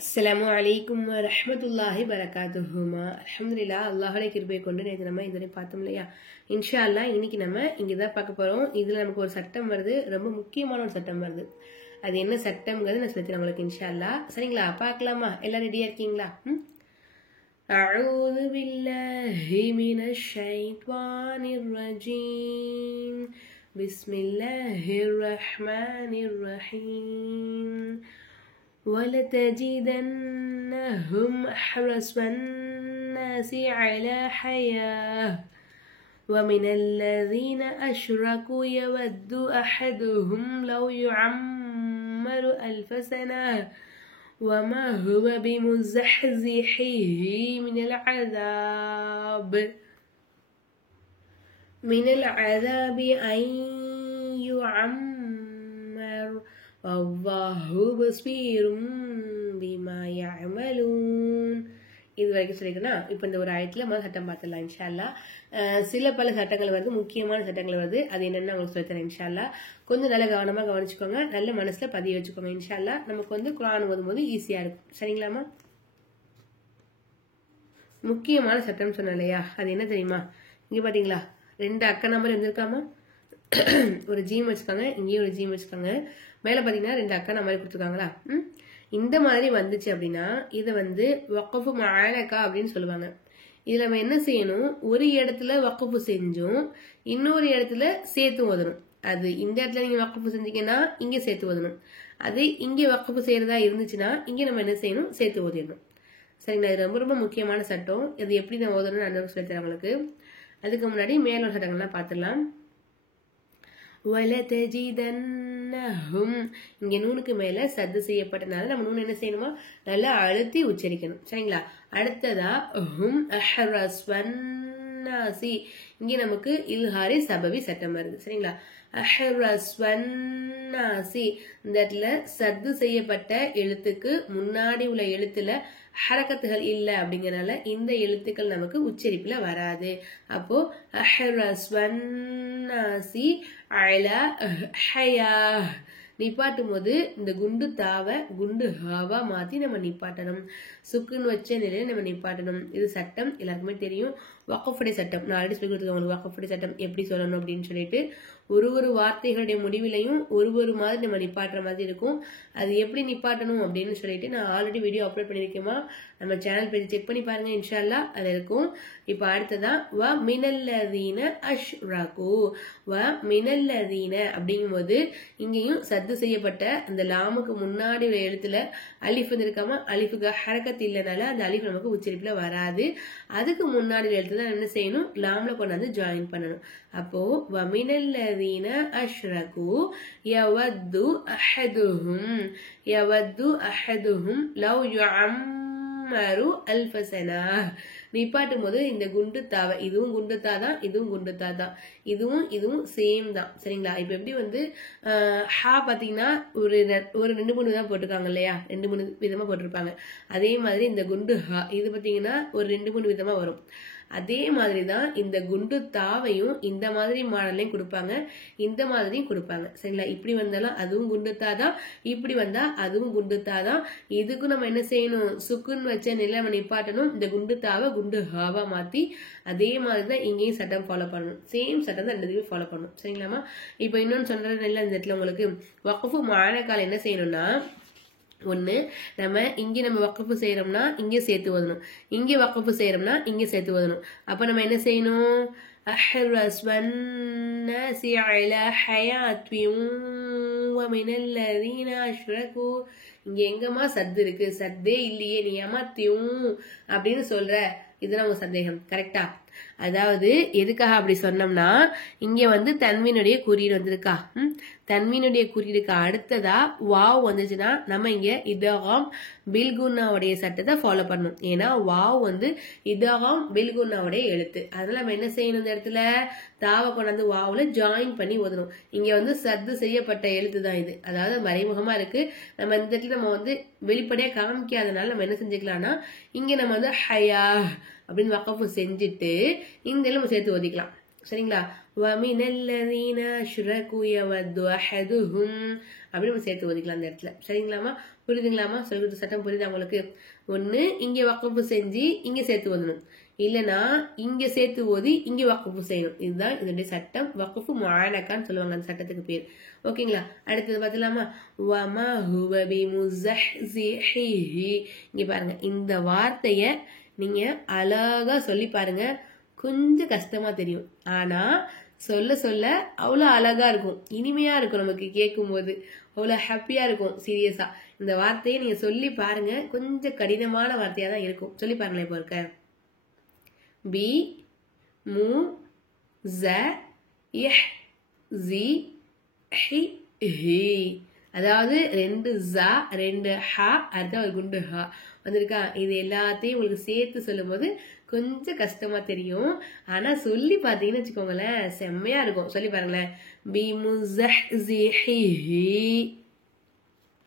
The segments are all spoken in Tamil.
அஸ்ஸலாமு அலைக்கும் வரஹ்மத்துல்லாஹி வரகாத்துஹுமா. அல்ஹம்துலில்லாஹ், அல்லாஹ்வுடைய கிருபையை கொண்டு நேற்று நம்ம இதுவரை பார்த்தோம் இல்லையா. இன்ஷா அல்லாஹ் இன்னைக்கு நம்ம இங்கதான் பார்க்க போறோம். இதுல நமக்கு ஒரு சட்டம் வருது, ரொம்ப முக்கியமான ஒரு சட்டம் வருது. அது என்ன சட்டம்ங்கிறது நான் சொல்லித்தரேன் உங்களுக்கு இன்ஷா அல்லாஹ். சரிங்களா, பார்க்கலாமா? எல்லாம் ரெடியா இருக்கீங்களா? அஊது பில்லாஹி மினஷ் ஷைத்வானிர் ரஜீம். பிஸ்மில்லாஹிர் ரஹ்மானிர் ரஹீம். وَلَتَجِدَنَّهُمْ أَحْرَصَ النَّاسِ عَلَى حَيَاةٍ وَمِنَ الَّذِينَ أَشْرَكُوا يَوَدُّ أَحَدُهُمْ لَوْ يُعَمَّرُ أَلْفَ سَنَةٍ وَمَا هُوَ بِمُزَحْزِحِهِ مِنَ الْعَذَابِ أَنْ يُعَمَّرَ வல்லாஹு பஸீரும் பிமா யஅமலூன். இது வரைக்கும் சொல்லிருக்கேனா? இப்போ இந்த ஒரு ஆயத்துல முதல் சட்டம் பார்த்துடலாம் இன்ஷா அல்லாஹ். சில பல சட்டங்கள் வருது, முக்கியமான சட்டங்கள் வருது. அது என்னன்னு உங்களுக்கு சொல்லித்தரேன் இன்ஷா அல்லாஹ். கொஞ்சம் நல்லா கவனமா கவனிச்சுக்கோங்க, நல்ல மனசுல பதிய வச்சுக்கோங்க இன்ஷா அல்லாஹ். நமக்கு குர்ஆன் ஓதும்போது ஈஸியா இருக்கும். சரிங்களாமா? முக்கியமான சட்டம் சொன்னேன் இல்லையா, அது என்ன தெரியுமா? இங்க பாத்தீங்களா, ரெண்டு அக்க நம்பர் இருந்திருக்காமா, ஒரு ஜீம் வச்சுக்காங்க, இங்கேயும் ஒரு ஜீம் வச்சுக்காங்க. மேல பாத்தீங்கன்னா ரெண்டு அக்கா நம்பர் கொடுத்துருக்காங்களா. இந்த மாதிரி வந்துச்சு அப்படின்னா இதை வக்ஃபு முஅல்லகா அப்படின்னு சொல்லுவாங்க. இதுல நம்ம என்ன செய்யணும், ஒரு இடத்துல வக்ஃபு செஞ்சும் இன்னொரு இடத்துல சேர்த்து ஓதணும். அது இந்த இடத்துல நீங்க வக்ஃபு செஞ்சீங்கன்னா இங்க சேர்த்து ஓதணும். அது இங்க வக்ஃபு செய்யறதா இருந்துச்சுன்னா இங்க நம்ம என்ன செய்யணும், சேர்த்து ஓதிடணும். சரிங்களா? இது ரொம்ப ரொம்ப முக்கியமான சட்டம். இது எப்படி நான் ஓதணும்னு நான் சொல்லித்தரேன் உங்களுக்கு. அதுக்கு முன்னாடி மேலோட சட்டங்கள்லாம் பார்த்துடலாம். வலதஜிதன்னஹும், இங்க நூனுக்கு மேல சத்து செய்யப்பட்டனால நம்ம நூன் என்ன செய்யணுமா, நல்லா அழுத்தி உச்சரிக்கணும். சரிங்களா? அடுத்ததா ஹும் அஹ்ரஸ்வன்னாசி, இங்க நமக்கு இல்ஹாரி சபவி சட்டம் வருது. சரிங்களா? அஹ்ரஸ்வன்னாசி, இந்த இடத்துல சத்து செய்யப்பட்ட எழுத்துக்கு முன்னாடி உள்ள எழுத்துல ஹரக்கத்துகள் இல்ல அப்படிங்கறனால இந்த எழுத்துக்கள் நமக்கு உச்சரிப்புல வராது. அப்போ அஹ்ரஸ்வன்னாசி அலா ஹயா, நிப்பாட்டும் போது இந்த குண்டு தாவ குண்டு ஹாவா மாத்தி நம்ம நிப்பாட்டணும். சுக்குன்னு வச்ச நிலையில நம்ம நிப்பாட்டணும். இது சட்டம் எல்லாருக்குமே தெரியும், வக்ஃபுடைய சட்டம். நான் ஆல்ரெடி சொல்லி கொடுத்துருக்கேன் உங்களுக்கு வக்ஃபுடைய சட்டம் எப்படி சொல்லணும் அப்படின்னு சொல்லிட்டு. ஒரு ஒரு வார்த்தைகளுடைய முடிவிலையும் ஒரு ஒரு மாதிரி நம்ம நிப்பாட்டுற மாதிரி இருக்கும். அது எப்படி நிப்பாட்டணும் அப்படின்னு சொல்லிட்டு நான் ஆல்ரெடி வீடியோ அப்லோட் பண்ணிருக்கேமா, நம்ம சேனல் பேஜ் செக் பண்ணி பாருங்க இன்ஷா அல்லாஹ், அதுல இருக்கும். இப்ப அடுத்ததா வ மினல்லதீன அஷ்ரகு, வ மினல்லதீன அப்படிங்கும் போது இங்கேயும் சத்து செய்யப்பட்ட அந்த லாமுக்கு முன்னாடி ஒரு எழுத்துல அலிஃப் இருக்காம, அலிஃபுக்கு ஹரக்கத் இல்லைனால அந்த அலிஃப் நமக்கு உச்சரிப்புல வராது. அதுக்கு முன்னாடி எழுத்துல என்ன செய்யணும், லாம்ல கொண்டாந்து ஜாயின் பண்ணணும். அப்போ வ மினல்லதீன அஷ்ரகு யவத்து அஹதுஹும் லவ் யுஅம்மரு அல்ஃப ஸனஹ், நிப்பாட்டும் போது இந்த குண்டு தாவ, இதுவும் குண்டு தாதான், இதுவும் குண்டு தாதான், இதுவும் சேம் தான். சரிங்களா? இப்ப எப்படி ஹா பாத்தீங்கன்னா ஒரு ரெண்டு மூணு விதமா போட்டிருக்காங்க இல்லையா, ரெண்டு மூணு விதமா போட்டிருப்பாங்க. அதே மாதிரி இந்த குண்டு ஹா இது பாத்தீங்கன்னா ஒரு ரெண்டு மூணு விதமா வரும். அதே மாதிரிதான் இந்த குண்டு தாவையும் இந்த மாதிரி மாடலையும் கொடுப்பாங்க, இந்த மாதிரியும் கொடுப்பாங்க. சரிங்களா? இப்படி வந்தாலும் அதுவும் குண்டுத்தாதான், இப்படி வந்தா அதுவும் குண்டுத்தாதான். இதுக்கும் நம்ம என்ன செய்யணும், சுக்குன்னு வச்ச நிலை நிப்பாட்டணும். இந்த குண்டு தாவை குண்டு ஹாவா மாத்தி அதே மாதிரிதான் இங்கேயும் சட்டம் ஃபாலோ பண்ணணும். சேம் சட்டம் தான் ரெண்டுமே ஃபாலோ பண்ணணும். சரிங்களாமா? இப்ப இன்னொன்னு சொல்றது இல்லை, இந்த இடத்துல உங்களுக்கு வக்ஃபு முஅல்லகால என்ன செய்யணும்னா, ஒண்ணு நம்ம இங்க நம்ம வக்ஃபு செய்யறோம்னா இங்க சேர்த்து ஓதணும், இங்க வக்ஃபு செய்யறோம்னா இங்க சேர்த்து ஓதணும். அப்ப நம்ம என்ன செய்யணும், அஹ்ரஸ்வன்னாசி அலா ஹயாத்தின் வ மினல்லதீன அஷ்ரகு, இங்க எங்கம்மா சத்து இருக்கு, சத்தே இல்லையே, நீ ஏமாத்தியும் அப்படின்னு சொல்ற, இதுதான் உங்க சந்தேகம். கரெக்டா? அதாவது எதுக்காக அப்படி சொன்னோம்னா, இங்க தன்வீனுடைய குறியீடு வந்திருக்கா, தன்வீனுடைய குறியீடுக்கு அடுத்ததா வாவ் வந்துச்சுன்னா நம்ம இங்க இதகாம் பில்குன்னாவுடைய சட்டத்தை ஃபாலோ பண்ணணும். ஏன்னா வாவ் இதகாம் பில்குன்னாவுடைய எழுத்து. அதனால நம்ம என்ன செய்யணும், இந்த இடத்துல தாவை கொண்டாந்து வாவுல ஜாயின் பண்ணி ஓதணும். இங்க சத்து செய்யப்பட்ட எழுத்து தான் இது, அதாவது மறைமுகமா இருக்கு. நம்ம இந்த இடத்துல நம்ம வெளிப்படையா காமிக்காதனால நம்ம என்ன செஞ்சுக்கலாம்னா, இங்க நம்ம ஹயா அப்படின்னு வக்ஃபு செஞ்சுட்டு இந்த நம்ம சேர்த்து ஓதிக்கலாம். சரிங்களா? வமினல்லதீன அஷ்ரகு யவது அஹதுஹும் அப்படி நம்ம சேர்த்து ஓதிக்கலாம் அந்த இடத்துல. சரிங்களாமா? புரியுதுங்களாமா? சொல்லிட்டு சட்டம் புரியுதா உங்களுக்கு? ஒண்ணு இங்க வக்ஃபு செஞ்சு இங்க சேர்த்து ஓதணும், இல்லனா இங்க சேர்த்து ஓதி இங்க வக்ஃபு செய்யணும். இதுதான் இதனுடைய சட்டம். வக்ஃபு முஆனகான்னு சொல்லுவாங்க அந்த சட்டத்துக்கு பேர். ஓகேங்களா? அடுத்தது பார்த்தலாமா? வமா ஹுவ பிமுஸஹ்ஸிஹி. இங்க பாருங்க, இந்த வார்த்தைய நீங்க அழகா சொல்லி பாருங்க. கொஞ்சம் கஷ்டமா தெரியும், ஆனா சொல்ல சொல்ல அவ்வளவு அழகா இருக்கும், இனிமையா இருக்கும், நமக்கு கேட்கும் போது அவ்வளவு ஹாப்பியா இருக்கும். சீரியஸா இந்த வார்த்தையை நீங்க சொல்லி பாருங்க. கொஞ்சம் கடினமான வார்த்தையா தான் இருக்கும். சொல்லி பாருங்களேன். இப்போ இருக்க பி மு ஜ இஹ் ஜி ஹி ஹி, அதாவது 2 ஜா 2 ஹா அடுத்த ஒரு குண்டு ஹா வந்திருக்கா. இது எல்லாத்தையும் உங்களுக்கு சேர்த்து சொல்லும் போது கொஞ்சம் கஷ்டமா தெரியும், ஆனா சொல்லி பாத்தீங்கன்னு வச்சுக்கோங்களேன் செம்மையா இருக்கும். சொல்லி பாருங்களேன். பி முஸஹ்ஸிஹி.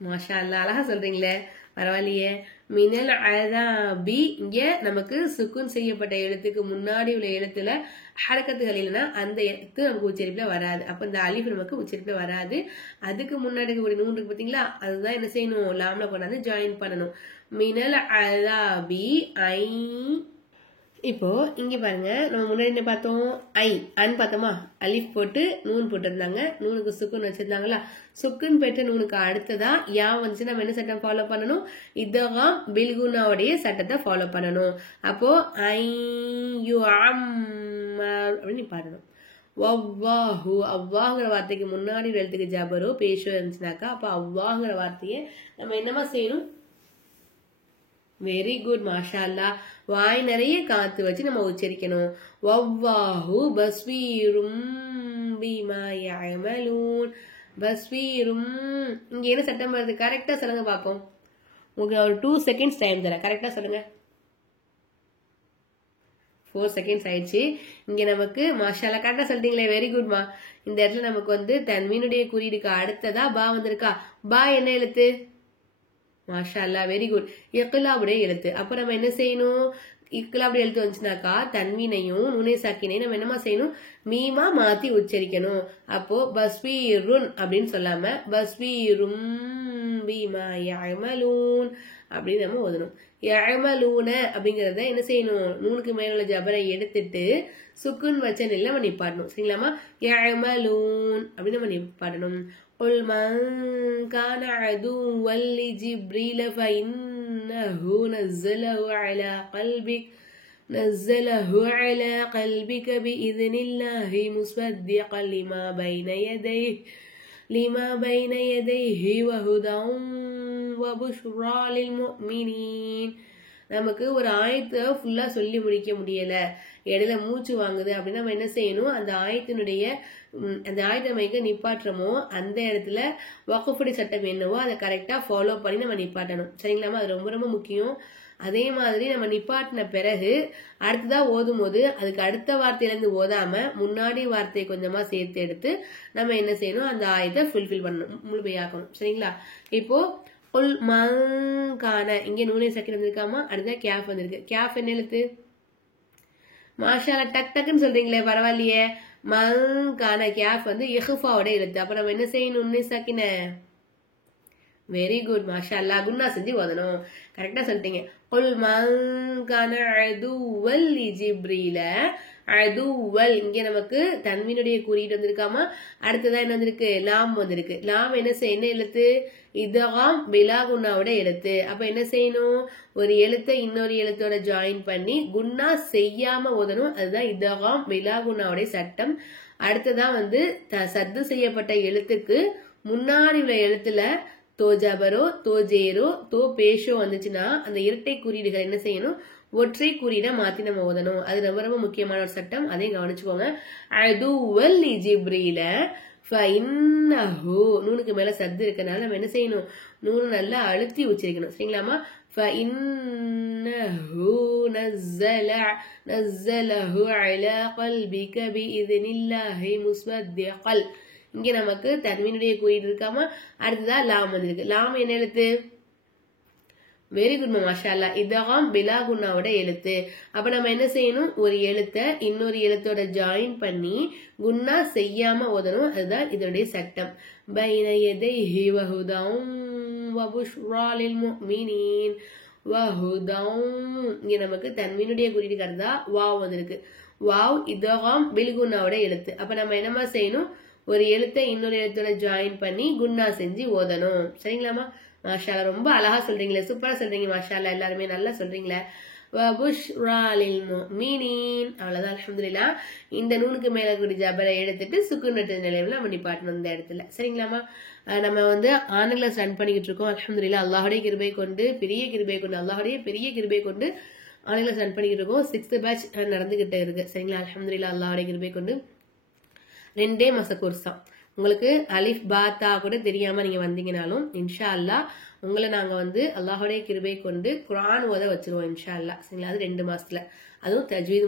மாஷா அல்லாஹ், அழகா சொல்றீங்களே, பரவாயில்லையே. மினல் அஸாபி, இங்க நமக்கு சுக்குன் செய்யப்பட்ட எழுத்துக்கு முன்னாடி உள்ள எழுத்துல ஹரக்கத்துகள் இல்லைன்னா அந்த எழுத்து நமக்கு உச்சரிப்புல வராது. அப்ப இந்த அலிஃப் நமக்கு உச்சரிப்புல வராது. அதுக்கு முன்னாடி ஒரு நூன் இருக்கு பாத்தீங்களா, அதுதான் என்ன செய்யணும், லாம்ல கொண்டாந்து ஜாயின் பண்ணணும். மினல் அஸாபி ஐ. இப்போ இங்க பாருங்க, நம்ம முன்னாடி என்ன பார்த்தோம், ஐ அன் பார்த்தோமா, அலிஃப் போட்டு நூன் போட்டிருந்தாங்க, நூனுக்கு சுக்குன் வச்சிருந்தாங்களா, சுக்குன் பெற்ற நூனுக்கு அடுத்ததா யா வந்துச்சு. நம்ம என்ன சட்டம் ஃபாலோ பண்ணணும், இதகாம் பில்குனாவுடைய சட்டத்தை ஃபாலோ பண்ணணும். அப்போ ஐ யு அப்படின்னு பாடணும். வவ்வாஹு, அவ்வாஹுங்கிற வார்த்தைக்கு முன்னாடி எழுத்துக்கு ஜபரோ பேஷோ இருந்துச்சுனாக்கா அப்ப அவ்வாஹுங்கிற வார்த்தையை நம்ம என்னமா செய்யணும். வெரி குட், மாஷா அல்லா. வாய் நிறைய காத்து வச்சு நம்ம உச்சரிக்கணும். வவ்வாஹு பஸ்வீரும் பிமா யஅமலூன். பஸ்வீரும், இங்க என்ன சட்டம் வருது கரெக்டா சொல்லுங்க பாப்போம். உங்களுக்கு ஒரு 2 செகண்ட்ஸ் டைம் தரேன், கரெக்டா சொல்லுங்க. 4 செகண்ட்ஸ் ஆயிடுச்சு. இங்க நமக்கு மாஷா அல்லா கரெக்டா சொல்லிட்டீங்களே, வெரி குட்மா. இந்த இடத்துல நமக்கு வந்து தன்வீனுடைய குறியீடுக்கு அடுத்ததா பா வந்திருக்கா. பா என்ன எழுத்து, மாஷா அல்லா, வெரி குட், இக்லாபுடைய எழுத்து. அப்ப நம்ம என்ன செய்யணும், இக்லாபுடைய எழுத்து வந்துச்சுனாக்கா தன்வீனையும் நுனே சாக்கினையும் நம்ம என்னமா செய்யணும், மீமா மாத்தி உச்சரிக்கணும். அப்போ பஸ்வீருன் அப்படின்னு சொல்லாம பஸ்வீரும் பீமா யஅமலூன் அப்படின்னு நம்ம ஓதணும். யஅமலூன அப்படிங்கறத என்ன செய்யணும், நூனுக்கு மேல உள்ள ஜபரை எடுத்துட்டு சுக்குன் வச்ச நிலை நம்ம நிப்பாட்டணும். சரிங்களாமா? யஅமலூன் அப்படின்னு நம்ம நிப்பாட்டணும். قل من كان عدوا لجبريل فإنه نزله على قلبك بإذن الله مصدقا لما بين يديه وهدى وبشرى للمؤمنين. நமக்கு ஒரு ஆயத்தை ஃபுல்லா சொல்லி முடிக்க முடியல, இடையில மூச்சு வாங்குது அப்படின்னா நம்ம என்ன செய்யணும், அந்த ஆயத்தினுடைய அந்த ஆயத்தை நம்ம எங்க நிப்பாட்டுறோமோ அந்த இடத்துல வக்ஃபுடைய சட்டம் என்னவோ அதை கரெக்டா ஃபாலோ பண்ணி நம்ம நிப்பாட்டணும். சரிங்களாமா? அது ரொம்ப ரொம்ப முக்கியம். அதே மாதிரி நம்ம நிப்பாட்டின பிறகு அடுத்ததா ஓதும் போது அதுக்கு அடுத்த வார்த்தையில இருந்து ஓதாம முன்னாடி வார்த்தையை கொஞ்சமா சேர்த்து எடுத்து நம்ம என்ன செய்யணும், அந்த ஆயத்தை ஃபுல்ஃபில் பண்ணணும், முழுமையாக்கணும். சரிங்களா? இப்போ குல் மன் கான, இங்க நூனே சக்கீன் வந்திருக்காமா, அடுத்த கேஃப் வந்திருக்கு. கேஃப் என்ன எழுத்து, மாஷா அல்லா டக் டக்குன்னு சொல்றீங்களே, பரவாயில்லையே. மன் கான கேஃப் வந்து இஹ்ஃபாவோட எழுத்து. அப்ப நம்ம என்ன செய்யணும், நுனே சக்கீன. வெரி குட், மாஷா அல்லா, குன்னா செஞ்சு ஓதணும். கரெக்டா சொல்லிட்டீங்க. குல் மன் கான அதுவல் லிஜிப்ரீல. அதுவல், இங்க நமக்கு தன்வீனுடைய குறியீடு வந்திருக்காமா, அடுத்ததான் என்ன வந்திருக்கு, லாம் வந்திருக்கு. லாம் என்ன எழுத்து, இதகாம் பிலா குன்னாவோட எழுத்து. அப்ப என்ன செய்யணும், ஒரு எழுத்தை இன்னொரு எழுத்தோட ஜாயின் பண்ணி குன்னா செய்யாம ஓதணும். அதுதான் இதகாம் பிலா குன்னாவுடைய சட்டம். அடுத்ததான் வந்து சத்து செய்யப்பட்ட எழுத்துக்கு முன்னாடி உள்ள எழுத்துல தோ ஜபரோ தோ ஜேரோ தோ பேஷோ வந்துச்சுன்னா அந்த இரட்டை குறியீடுகள் என்ன செய்யணும், ஒற்றை குறியீடா மாத்தி நம்ம ஓதணும். அது ரொம்ப ரொம்ப முக்கியமான ஒரு சட்டம், அதையும் கவனிச்சுக்கோங்க. அதுவல் லிஜிப்ரீல ஃபஇன்னஹு, நூனுக்கு மேல சத்து இருக்கனால நம்ம என்ன செய்யணும், நூனு நல்லா அழுத்தி உச்சரிக்கணும். சரிங்களாமா? ஃபஇன்னஹு நஸ்ஸலஹு அலா கல்பிக பிஇذனில்லாஹி முஸ்வத்திகல். இங்க நமக்கு தன்வீனுடைய குறியீடு இருக்காமா, அடுத்ததா லாம் வந்திருக்கு. லாம் என்ன எழுத்து, வெரி குட் மாஷா அல்லா, இதகாம் பிலா குன்னாவோட எழுத்து. அப்ப நம்ம என்ன செய்யணும், ஒரு எழுத்தை இன்னொரு எழுத்தோட ஜாயின் பண்ணி குன்னா செய்யாம ஓதணும். அதுதான் இதனுடைய சட்டம். பைன யதைஹி வஹுதம் وبشرى للمؤمنين وهدى. இங்க நமக்கு தன்வீனுடைய குறியீடு கருதா வாவ் வந்திருக்கு. வாவ் இதகாம் பில்குன்னாவோட எழுத்து. அப்ப நம்ம என்னமா செய்யணும், ஒரு எழுத்தை இன்னொரு எழுத்தோட ஜாயின் பண்ணி குன்னா செஞ்சு ஓதணும். சரிங்களாமா? மாஷால்லா, ரொம்ப அழகா சொல்றீங்களே, சூப்பரா சொல்றீங்க மாஷால்லா, எல்லாருமே நல்லா சொல்றீங்களே. அவ்வளவுதான். அல்ஹம்துலில்லாஹ். இந்த நூனுக்கு மேல கூடிய ஜபரை எடுத்துட்டு சுக்குனட்டு நிலையில நம்ம நிப்பாட்டணும் இந்த இடத்துல. சரிங்களாமா? நம்ம ஆன்லைன்ல ரன் பண்ணிக்கிட்டு இருக்கோம். அல்ஹம்துலில்லாஹ், அல்லாஹுடைய கிருபை கொண்டு பெரிய கிருபை கொண்டு ஆன்லைன்ல ரன் பண்ணிக்கிட்டு இருக்கோம். 6th பேட்ச் நடந்துகிட்டே இருக்கு. சரிங்களா? அல்ஹம்துலில்லாஹ், அல்லாஹுடைய கிருபை கொண்டு 2 மாச கோர்ஸ் தான். உங்களுக்கு அலிஃப் பாத்தா கூட தெரியாம நீங்க வந்தீங்கனாலும் இன்ஷா அல்லாஹ் உங்களை நாங்க அல்லாஹுடைய கிருபை கொண்டு குர்ஆன் ஓத வச்சிருவோம் இன்ஷா அல்லாஹ். சரிங்களா? அது 2 மாசத்துல. அதுவும் தஜ்வீத்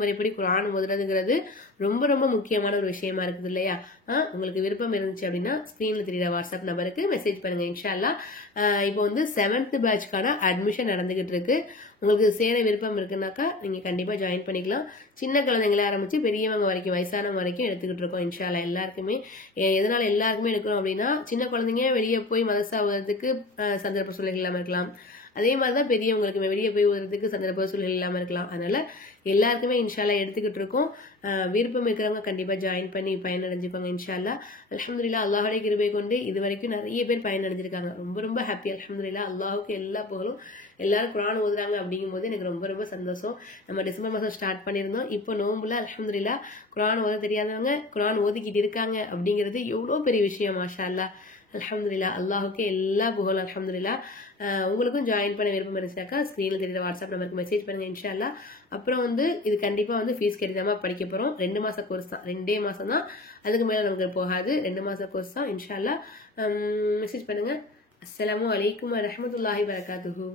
முறைப்படி குர்ஆன் ஓதுறதுங்கிறது ரொம்ப ரொம்ப முக்கியமான ஒரு விஷயமா இருக்குது இல்லையா? உங்களுக்கு விருப்பம் இருந்துச்சு அப்படின்னா ஸ்கிரீன்ல தெரியுற வாட்ஸ்அப் நம்பருக்கு மெசேஜ் பண்ணுங்க இன்ஷா அல்லாஹ். இப்போ 7th பேட்ச்க்கான அட்மிஷன் நடந்துகிட்டு இருக்கு. உங்களுக்கு சேர விருப்பம் இருக்குன்னாக்கா நீங்க கண்டிப்பா ஜாயின் பண்ணிக்கலாம். சின்ன குழந்தைங்கள ஆரம்பிச்சு பெரியவங்க வரைக்கும், வயசானவங்க வரைக்கும் எடுத்துக்கிட்டு இருக்கோம் இன்ஷா அல்லாஹ். எல்லாருக்குமே எதனால எல்லாருக்குமே எடுக்கிறோம் அப்படின்னா, சின்ன குழந்தைங்க வெளியே போய் மதரசா ஓதுறதுக்கு சந்தர்ப்ப சூழ்நிலை இல்லாம இருக்கலாம். அதே மாதிரிதான் பெரியவங்களுக்கு வெளியே போய் ஓதுறதுக்கு சந்தர்ப்ப சூழ்நிலை இல்லாம இருக்கலாம். அதனால எல்லாருக்குமே இன்ஷா அல்லாஹ் எடுத்துக்கிட்டு இருக்கோம். விருப்பம் இருக்கிறவங்க கண்டிப்பா ஜாயின் பண்ணி பயனடைஞ்சுப்பாங்க இன்ஷா அல்லாஹ். அல்ஹம்துலில்லாஹ், அல்லாஹுடைய கிருபை கொண்டு இது வரைக்கும் நிறைய பேர் பயனடைஞ்சிருக்காங்க. ரொம்ப ரொம்ப ஹாப்பி. அல்ஹம்துலில்லாஹ், அல்லாஹுக்கு எல்லா புகழும். எல்லாரும் குர்ஆன் ஓதுறாங்க அப்படிங்கும் போது எனக்கு ரொம்ப ரொம்ப சந்தோஷம். நம்ம டிசம்பர் மாசம் ஸ்டார்ட் பண்ணியிருந்தோம். இப்போ நோம்புல அல்ஹம்துலில்லாஹ் குர்ஆன் ஓத தெரியாதவங்க குர்ஆன் ஓதிக்கிட்டு இருக்காங்க அப்படிங்கிறது எவ்வளவு பெரிய விஷயம். மாஷா அல்லாஹ், அல்ஹம்துலில்லாஹ், அல்லாஹுக்கு எல்லா புகழும். அல்ஹம்துலில்லாஹ். உங்களுக்கும் ஜாயின் பண்ண விருப்பம் இருந்துச்சாக்கா ஸ்கிரீன்ல தெரியுற வாட்ஸ்அப் நம்பருக்கு மெசேஜ் பண்ணுங்க இன்ஷா அல்லாஹ். அப்புறம் இது கண்டிப்பா ஃபீஸ் கட்டிதாம படிக்க போறோம். 2 மாச கோர்ஸ் தான். 2 மாசம் தான், அதுக்கு மேல நமக்கு போகாது. 2 மாச கோர்ஸ் தான் இன்ஷா அல்லாஹ். மெசேஜ் பண்ணுங்க. அஸ்ஸலாமு அலைக்கும் வரஹ்மத்துல்லாஹி வபரகாத்துஹு.